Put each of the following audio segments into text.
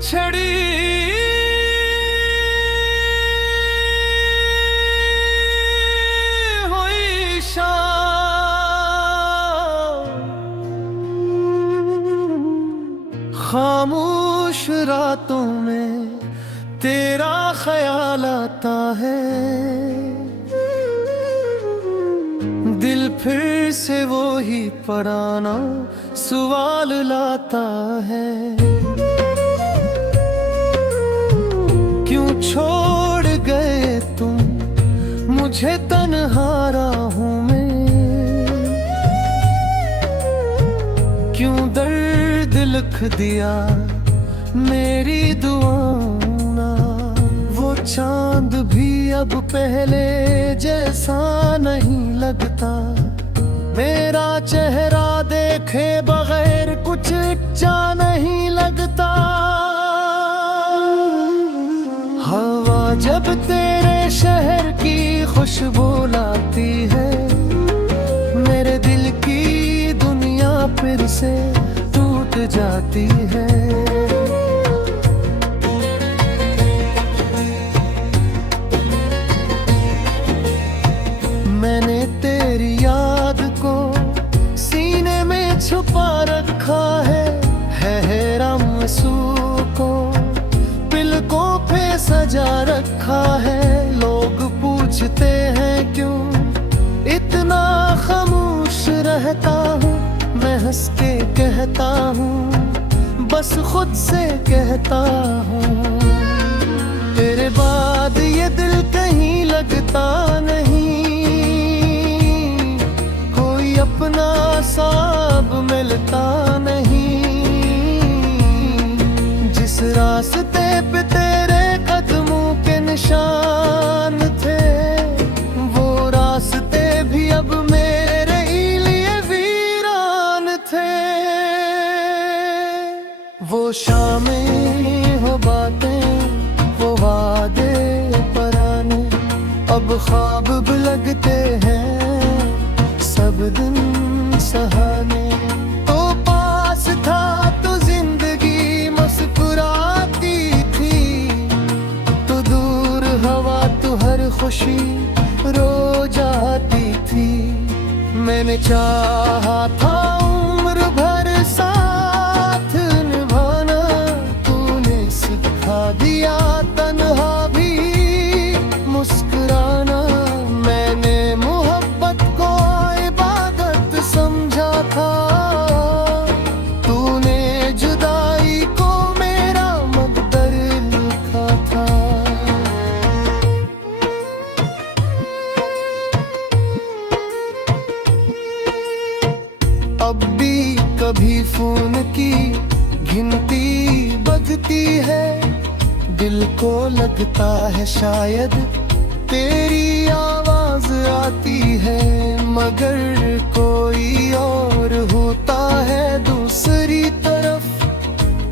छड़ी हुई खामोश रातों में तेरा ख्याल आता है, दिल फिर से वो ही पुराना सवाल लाता है। क्यों छोड़ गए तुम मुझे, तन्हा राहों में? क्यों दर्द लिख दिया मेरी दुआओं ना? वो चांद भी अब पहले जैसा नहीं लगता, मेरा चेहरा देखे बगैर कुछ अच्छा नहीं लगता। हवा जब तेरे शहर की खुशबू लाती है, मेरे दिल की दुनिया फिर से टूट जाती है। मैंने तेरी याद को सीने में छुपा रखा है रामसू को पिलकों पे सजा रखा है। लोग पूछते हैं क्यों इतना खामोश रहता हूँ, मैं हंस के कहता हूँ, बस खुद से कहता हूँ। तेरे बाद ये दिल कहीं लगता नहीं, कोई अपना साब मिलता नहीं। जिस रास्ते पे तेरे कदमों के निशान थे, वो रास्ते भी अब मेरे लिए वीरान थे। वो शामें हो बातें, वो वादे पराने, अब ख्वाब भी लगते हैं सब दिन सहाने। तो पास था तो जिंदगी मुस्कुराती थी, तो दूर हवा तो हर खुशी रो जाती थी। मैंने चाहा था उम्र भर साथ निभाना, तूने सिखा दिया तन्हा भी मुस्कुराना। मैंने मोहब्बत को इबादत समझा था, तूने जुदाई को मेरा मकदर लिखा था। अब भी कभी फोन की गिनती बजती है, दिल को लगता है शायद तेरी आवाज आती है, मगर कोई और होता है दूसरी तरफ,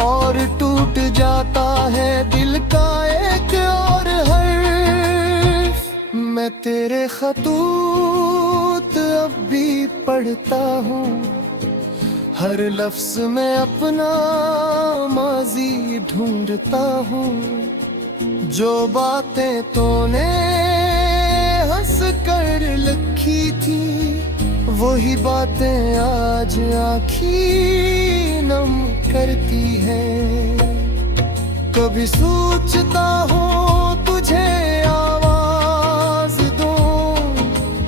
और टूट जाता है दिल का एक और हर्फ। मैं तेरे खतूत अब भी पढ़ता हूँ, हर लफ्ज में अपना माजी ढूंढता हूँ। जो बातें तूने हंस कर लिखी थी, वही बातें आज आँखी नम करती हैं। कभी सोचता हूँ तुझे आवाज दूं,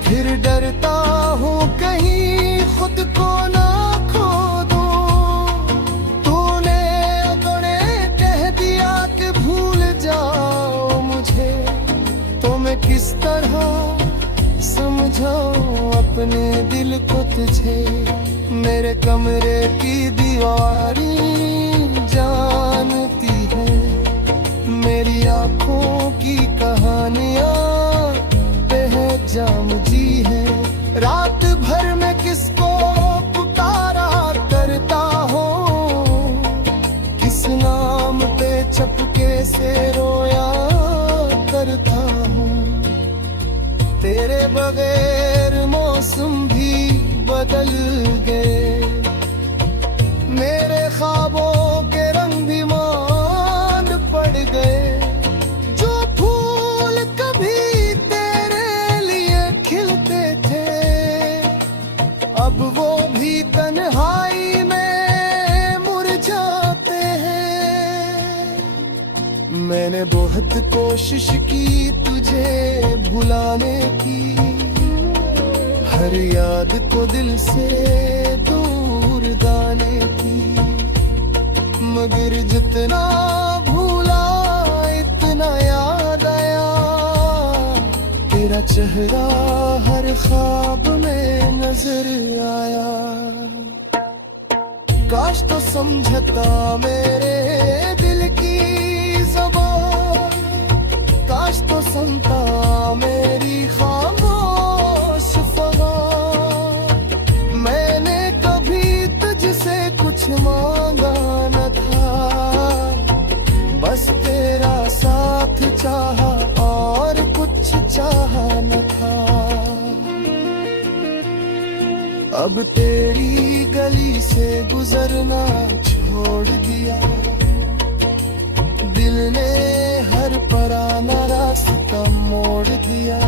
फिर डरता हूँ कहीं खुद को ना खो दूं। तूने अपने कह दिया कि भूल जाओ मुझे, तो मैं किस तरह समझाऊं अपने दिल को तुझे। मेरे कमरे की दीवारी जानती है, मेरी आँखों की कहानियाँ बेहजाम जी है। रात भर में किसको पुकारा करता हूँ, किस नाम पे चपके से रोया करता हूँ। तेरे बगैर मौसम भी बदल गए, मेरे ख्वाबों के रंग भी मैंने बहुत कोशिश की तुझे भुलाने की, हर याद को दिल से दूर जाने की, मगर जितना भूला इतना याद आया, तेरा चेहरा हर ख्वाब में नजर आया। काश तो समझता मेरे दिल की ज़बान, काश तो सुनता मेरी खामोश फ़गान। मैंने कभी तुझसे कुछ मांगा न था, बस तेरा साथ चाहा और कुछ चाहा न था। अब तेरी गली से गुजरना छोड़ दिया, दिल ने हर पराना रास्ता मोड़ दिया,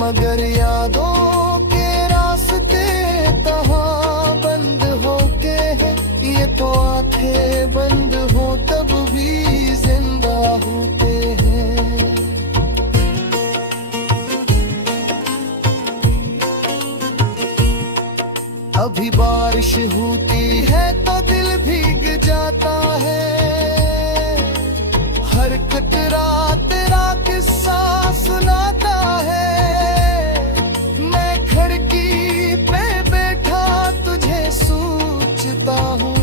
मगर यादों के रास्ते कहाँ बंद होके हैं, ये तो आंखें बंद हो तब भी जिंदा होते हैं। अभी बारिश होती है तो दिल भीग जाता है, हर कतरा तेरा किस्सा सुनाता है। मैं खिड़की पे बैठा तुझे सोचता हूँ,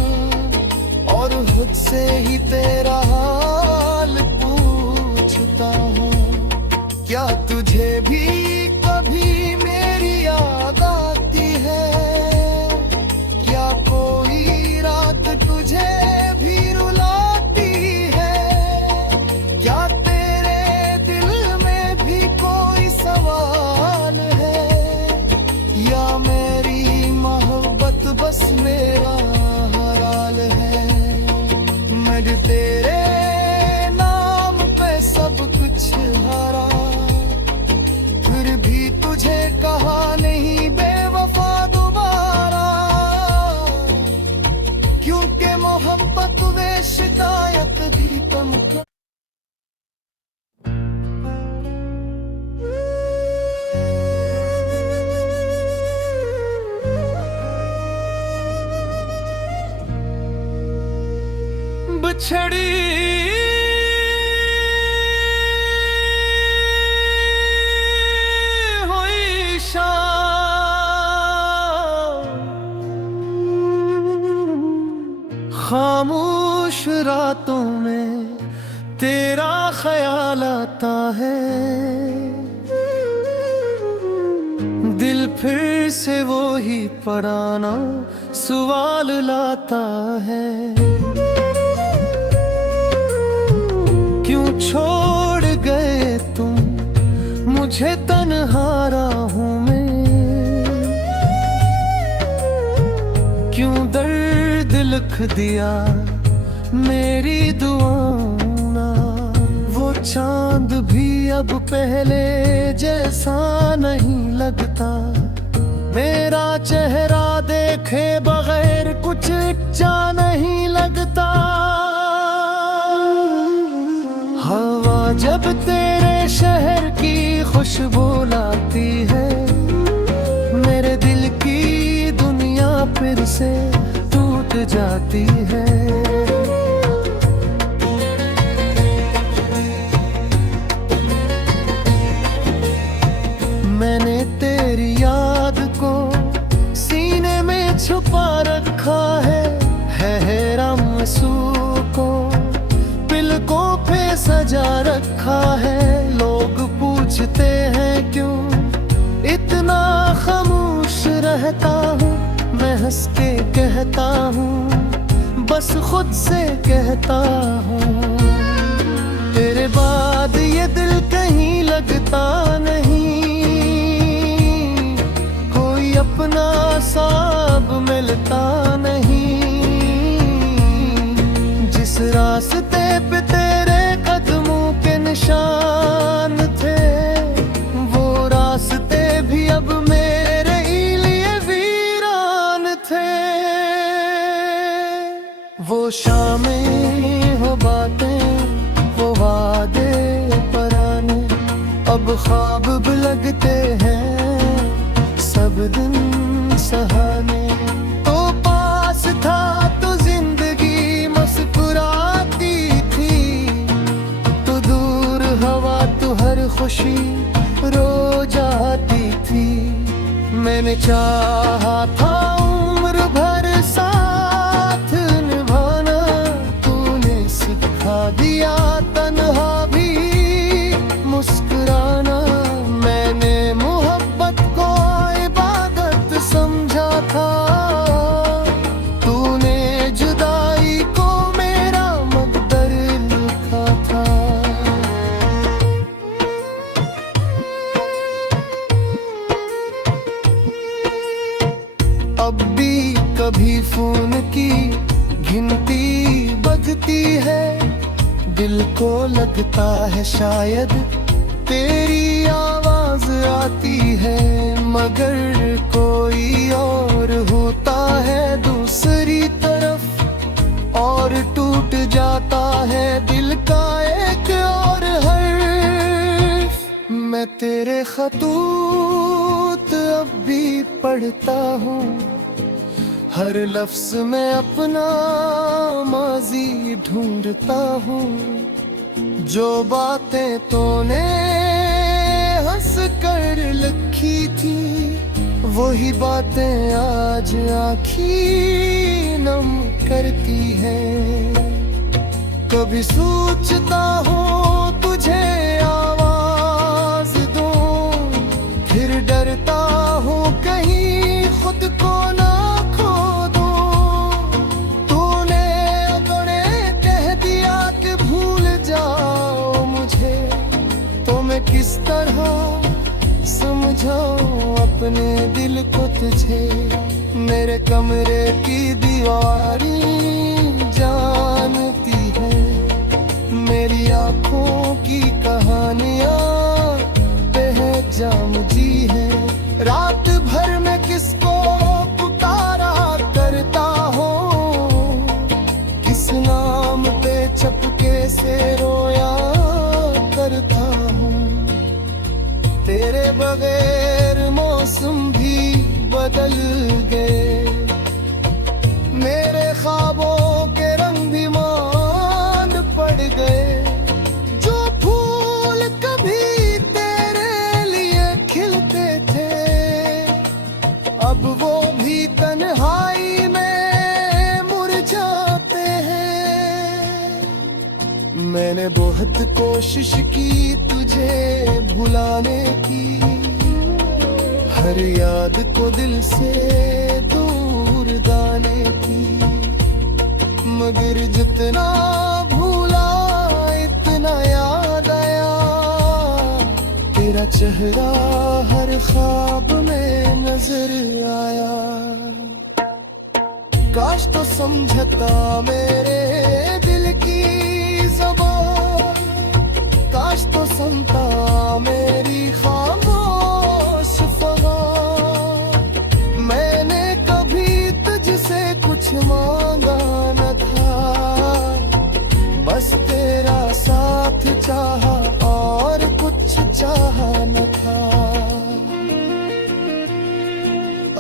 और खुद से ही तेरा हाल पूछता हूँ। क्या तुझे भी कभी मेरी याद आती है? क्या कोई रात तुझे भी रुलाती है? क्या तेरे दिल में भी कोई सवाल है, या मेरी मोहब्बत बस मेरा हाल है? मैं तेरे नाम पे सब कुछ हारा, फिर भी तुझे कहा नहीं बेवफा दोबारा, क्योंकि मोहब्बत वे शिकायत भी कम कर। बिछड़ी हुई खामोश रातों में तेरा ख्याल आता है, दिल फिर से वो ही पुराना सवाल लाता है। क्यों छोड़ गए तुम मुझे, तन्हारा हूँ मैं, क्यों दर्द लिख दिया मेरी दुआओं ना। वो चांद भी अब पहले जैसा नहीं लगता, मेरा चेहरा देखे बगैर कुछ अच्छा नहीं लगता। हवा जब तेरे शहर की खुशबू लाती है, मेरे दिल की दुनिया फिर से टूट जाती है। मैंने तेरी याद को सीने में छुपा रखा है रामसू को पिलकों पे सजा रखा है। लोग पूछते हैं क्यों इतना खामोश रहता हूँ, मैं हंस के कहता हूँ, बस खुद से कहता हूँ। तेरे बाद ये दिल कहीं लगता नहीं, कोई अपना साब मिलता नहीं। जिस रास्ते पे तेरे कदमों के निशान थे, वो रास्ते भी अब मेरे लिए वीरान थे। वो शामें हो बातें ख्वाब भी लगते हैं सब दिन सहाने। तो पास था तो जिंदगी मुस्कुराती थी, तो दूर हवा तो हर खुशी रो जाती थी। मैंने चाहा था उम्र भर साथ निभाना, तूने सिखा दिया तन्हा भी मुस्कुराना। मैंने मोहब्बत को इबादत समझा था, तूने जुदाई को मेरा मकदर लिखा था। अब भी कभी फोन की गिनती बजती है, दिल को लगता है शायद तेरी आवाज आती है। मगर कोई और होता है दूसरी तरफ, और टूट जाता है दिल का एक और हर्फ। मैं तेरे खतूत अब भी पढ़ता हूँ, हर लफ्ज में अपना माजी ढूंढता हूँ। जो बातें तूने हंस कर लिखी थी, वही बातें आज आँखी नम करती हैं। कभी सोचता हूँ तुझे आवाज दूं, फिर डरता हूँ कहीं खुद को ना खो दूं। तूने अपने कह दिया कि भूल जाओ मुझे, तो मैं किस तरह समझाऊं अपने दिल को तुझे। मेरे कमरे की दीवारें जानती है, मेरी आँखों की कहानियाँ बेहजाम जी है। रात भर में किसको पुकारा करता हूँ, किस नाम पे चपके से रोया करता हूँ। तेरे बगैर मौसम भी बदल गए, मेरे ख्वाबों के रंग भी मांद पड़ गए। जो फूल कभी तेरे लिए खिलते थे, अब वो भी तन्हाई में मुरझाते हैं। मैंने बहुत कोशिश की तुझे भुलाने की, हर याद को दिल से दूर जाने की। मगर जितना भूला इतना याद आया, तेरा चेहरा हर ख्वाब में नजर आया। काश तो समझता मेरे दिल की ज़बान, काश तो सुनता मेरी खामोश फ़गान। मैंने कभी तुझसे कुछ मांगा न था, बस तेरा साथ चाहा और कुछ चाहा न था।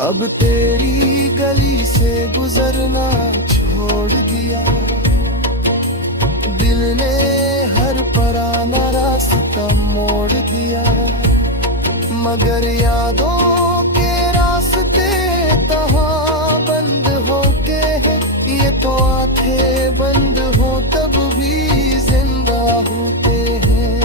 अब तेरी गली से गुजरना छोड़ दिया, दिल ने हर पराना रास्ता मोड़ दिया। मगर यादों के रास्ते कहाँ बंद होके हैं, ये तो आंखें बंद हो तब भी जिंदा होते हैं।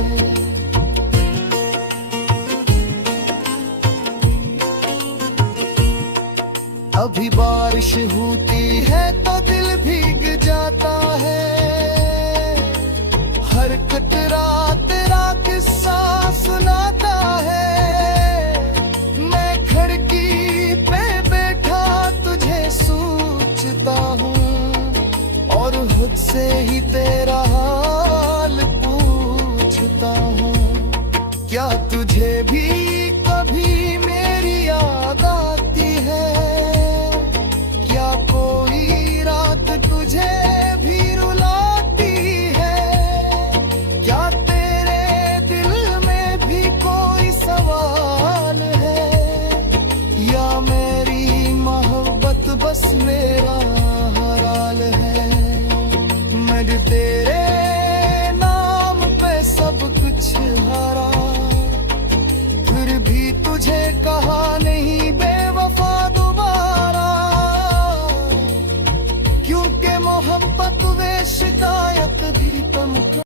अभी बारिश होती है तो दिल भीग जाता है, हर कतरा तेरा किस्सा सुनाता है। मैं खिड़की पे बैठा तुझे सोचता हूँ, और खुद से ही तेरा हाल पूछता हूँ। क्या तुझे भी